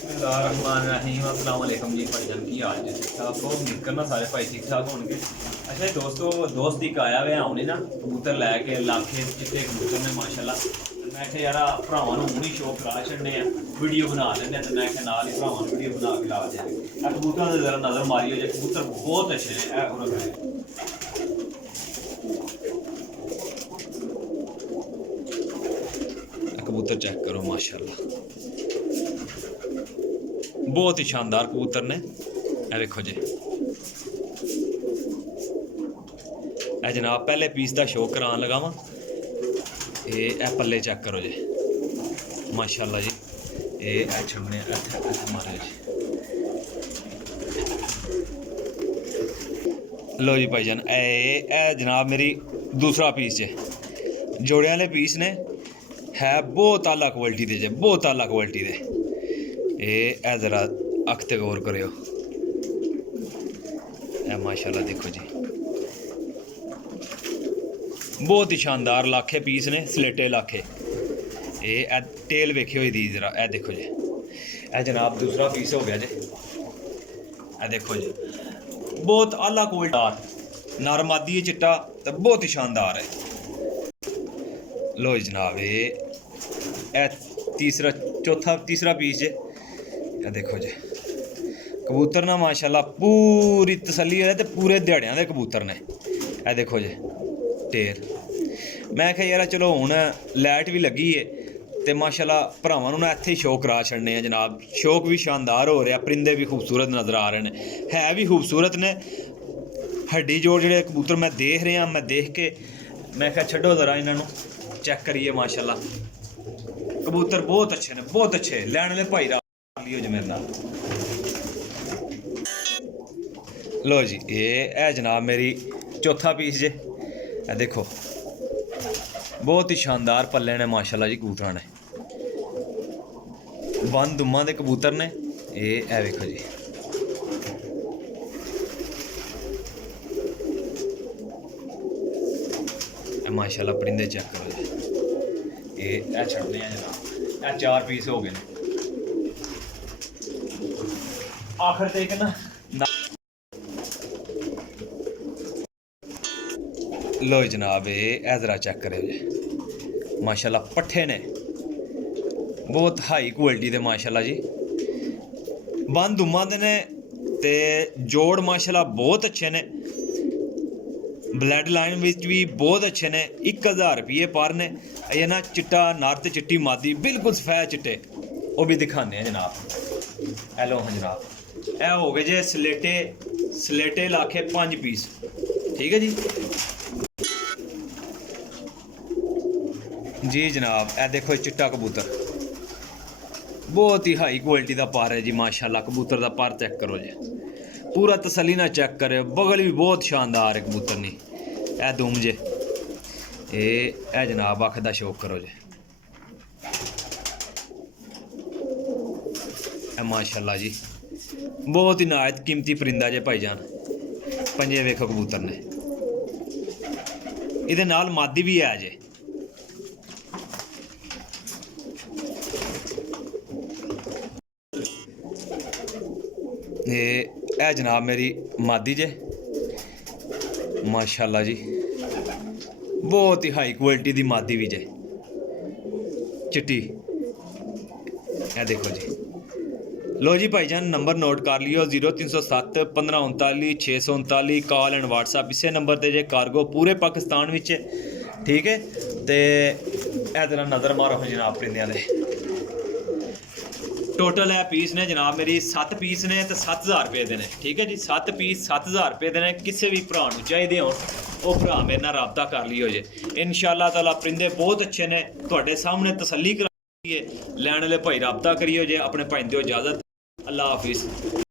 बिस्मिल्लाहिर्रहमानिर्रहीम अस्सलाम वालेकुम जी भाईजान की हाल जी ठीक ठाक हो उम्मीद करना सारे भाई ठीक ठाक होंगे। अच्छा जी दोस्तों दोस्त ही आया हुआ हमने ना कबूतर लैके लाखे चिट्टे कबूतर ने माशाल्लाह मैं क्या यार भरावां नूं हुणी शो करा छड्डने आ वीडियो बना लैंदे ते मैं क्या नाल ही भरावां नूं वीडियो बना के ला देंगे। कबूतरां दे जरा नज़र मारियो जे कबूतर बहुत अच्छे ने कबूतर चेक करो माशाल्लाह बहुत ही शानदार कबूतर ने। ए देखो जी ए जनाब पहले पीस का शो करान लगा वा ए पल्ले चेक करो जी माशाल्लाह जी ए छमने मारो जी। लो जी भाईजान ए जनाब मेरी दूसरा पीस जे जोड़े वाले पीस ने है बहुत आला क्वालिटी दे जे बहुत आला क्वालिटी दे। ए जरा अख ते गौर करो ए माशाल्लाह देखो जी बहुत ही शानदार लाखे पीस ने सलेटे लाखे। ए टेल वेखी हुई दी जरा ए देखो जी ए जनाब दूसरा पीस हो गया जी ए देखो जी बहुत आला क्वालिटी नारमादी चिट्टा तो बहुत ही शानदार है। लो जनाब ए तीसरा पीस जे ए देखो जी कबूतर ना माशाल्लाह पूरी तसल्ली है तो पूरे दिहाड़ियां दे कबूतर ने ए देखो जी ढेर। मैं क्या यार चलो हुण लाइट भी लगी है तो माशाल्लाह भरावां नूं ना इत्थे शो करा छड्डने आ जनाब। शौक भी शानदार हो रहा परिंदे भी खूबसूरत नज़र आ रहे हैं है भी खूबसूरत ने। हड्डी जोड़ जेह्ड़े कबूतर मैं देख रहा मैं देख के मैं क्या छड्डो ज़रा इन्हां नूं चेक करिए माशाल्लाह कबूतर बहुत अच्छे ने बहुत अच्छे लैने वाले भाई लियो जी मेरे नाल। लो जी ए जनाब मेरी चौथा पीस जे ए देखो बहुत ही शानदार पल्ले ने माशाल्लाह जी कबूतर ने वन दुम्मा दे कबूतर ने ए देखो जी माशाल्लाह परिंदे चेक करो जी ए छड्डने जनाब ए चार पीस हो गए आखिर तक ना। लो जनाब ए जरा चेक करो जी माशाल्लाह पट्ठे ने बहुत हाई क्वालिटी दे माशाल्लाह जी बन दुम्मा दे ने ते जोड़ माशाल्लाह बहुत अच्छे ने ब्लड लाइन विच भी बहुत अच्छे ने 1000 रुपये पर ने। ये ना चिट्टा नर ते चिट्टी मादी बिल्कुल सफेद चिट्टे वो भी दिखाने जनाब। हेलो हाँ जनाब ए हो गए जे सलेटे लाखे 5 पीस ठीक है जी जी जनाब ए देखो चिट्टा कबूतर बहुत ही हाई क्वालिटी का पर है जी माशाल्लाह। कबूतर का पर चेक करो जी पूरा तसल्ली ना चेक करे बगल भी बहुत शानदार है कबूतर नी ए दुम जे ए जनाब अख दा शौक करो जी ए माशाल्लाह जी बहुत ही नायत कीमती परिंदा जे भाईजान। पंजे वेखो कबूतर ने इहदे नाल मादी भी है जे ए जनाब मेरी मादी जे माशाल्लाह जी बहुत ही हाई क्वालिटी दी मादी भी जे चिट्टी ए देखो जी। लो जी भाईजान नंबर नोट कर लियो 0307 1539 639 कॉल एंड व्हाट्सएप इसे नंबर ते जे कार्गो पूरे पाकिस्तान विच ठीक है। तो ए जरा नज़र मारो जनाब परिंदे दे टोटल है पीस ने जनाब मेरी 7 पीस ने तो 7000 रुपये देने ठीक है जी 7 पीस 7000 रुपये देने। किसी भी भरा चाहिए हो वो भरा मेरे नाल राबता कर लियो जे इंशाअल्लाह ताला परिंदे बहुत अच्छे ने तुहाडे सामने तसल्ली कराइए लैने वाले भाई राबता करियो जे अपने भाई दो इजाज़त अल्लाह हाफिज़।